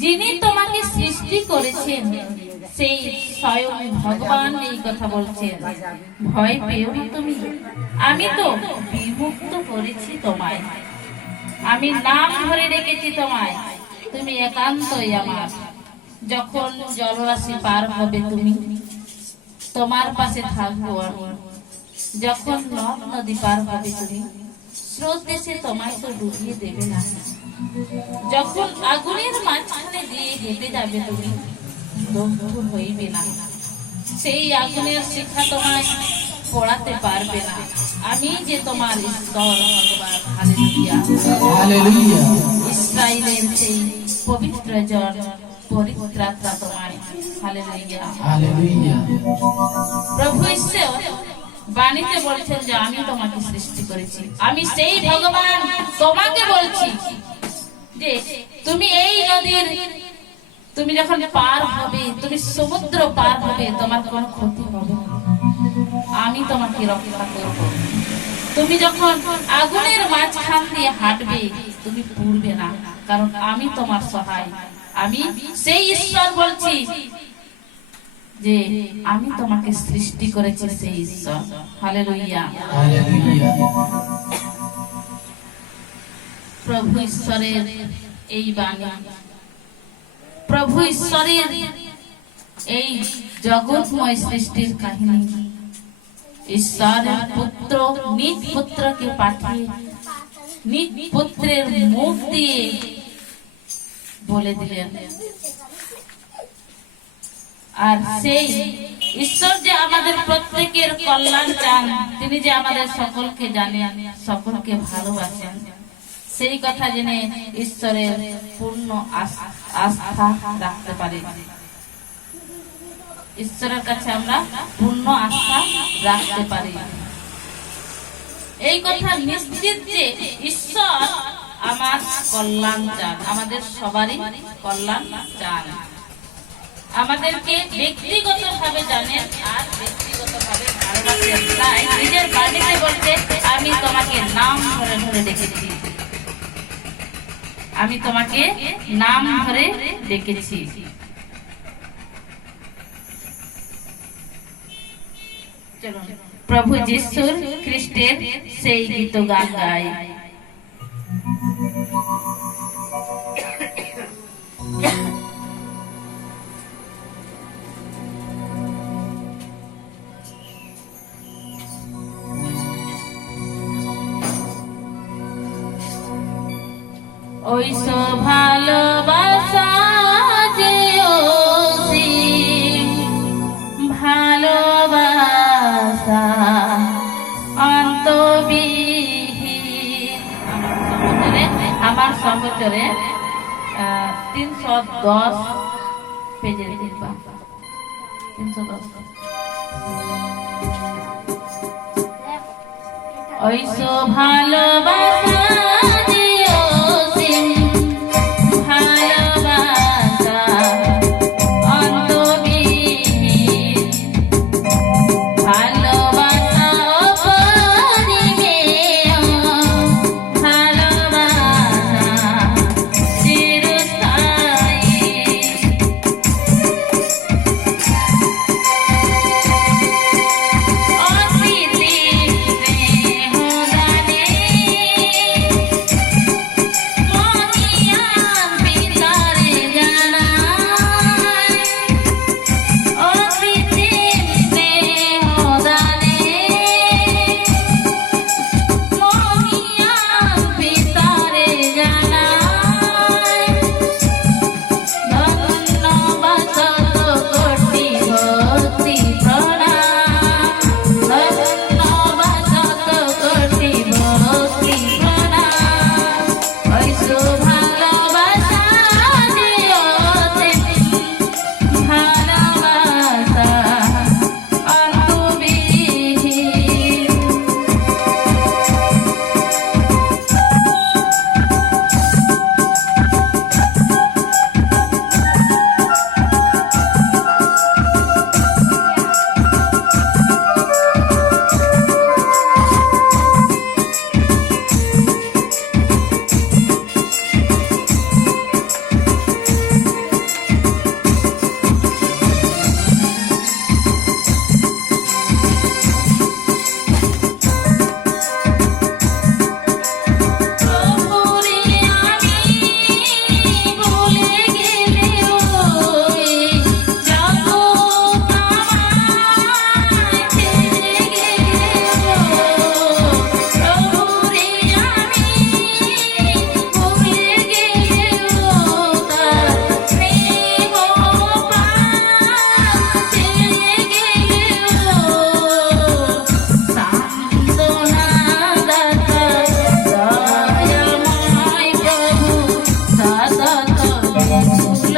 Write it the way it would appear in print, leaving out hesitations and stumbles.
যিনি তোমাকে সৃষ্টি করেছেন সেই স্বয়ং ভগবান এই কথা বলছেন, ভয় পেও না তুমি, আমি তো বিমুক্ত করেছি তোমায়, আমি নাম ধরে রেখেছি তোমায়, তুমি একান্তই আমার। যখন জলরাশি পার হবে তুমি, তোমার পাশে থাকবো আমি। যখন নদ নদী পার হবে তুমি, স্রোত এসে তোমায় তো ডুবিয়ে দেবে না। যখন আগুনের মাঝখানে দিয়ে হেঁটে যাবে তুমি, দগ্ধ হইবে না, সেই আগুনের শিখা তোমায় পড়াতে পারবে না। আমি যে তোমার ঈশ্বর ভগবান। Hallelujah hallelujah. ইসরাইলের সেই পবিত্র জন পরিত্রাতা তোমায়। Hallelujah hallelujah. প্রভু ঈশ্বর বাণীতে বলছেন যে আমি তোমাকে সৃষ্টি করেছি, আমি সেই ভগবান তোমাকে বলছি যে তুমি এই নদীর, তুমি যখন পার হবে, তুমি সমুদ্র পার হবে, তোমার কোনো ক্ষতি হবে না, আমি তোমাকে রক্ষা করব। তুমি যখন আগুনের মাঝখান দিয়ে হাঁটবে, তুমি পুড়বে না, কারণ আমি তোমার সহায়। আমি সেই ঈশ্বর বলছি যে আমি তোমাকে সৃষ্টি করেছি, সেই ঈশ্বর। Hallelujah hallelujah. প্রভু ঈশ্বরের এই বাণী, প্রভু ঈশ্বরের এই জগৎময় সৃষ্টির কাহিনী, ঈশ্বরের পুত্র নিজ পুত্রকে পাঠিয়ে নিজ পুত্রের মুখ দিয়ে বলে দিলেন। আর সেই ঈশ্বর যে আমাদের প্রত্যেকের কল্যাণ চান, তিনি যে আমাদের সকলকে জানেন, সকলকে ভালোবাসেন, সেই কথা জেনে ঈশ্বরের পূর্ণ আস্থা রাখতে পারি। ঈশ্বরের কাছে আমরা পূর্ণ আস্থা রাখতে পারি। এই কথা নিশ্চিত যে ঈশ্বর আমার কল্যাণ চান, আমাদের সবারই কল্যাণ চান, আমাদেরকে ব্যক্তিগতভাবে জানেন আর ব্যক্তিগতভাবে ভালোবাসেন। তাই নিজের বাণীতে বলতে, আমি তোমাকে নাম ধরে ধরে ডেকেছি, আমি তোমাকে নাম ধরে ডেকেছি। চলুন প্রভু যিশু খ্রিস্টের সেই গীত গান গাই। ওই সো ভালোবাসা যে ভালোবাসা অন্তবিহীন। আমার সহচরে 310 পেজের দিবা 310। ওই সো ভালোবাসা ফুল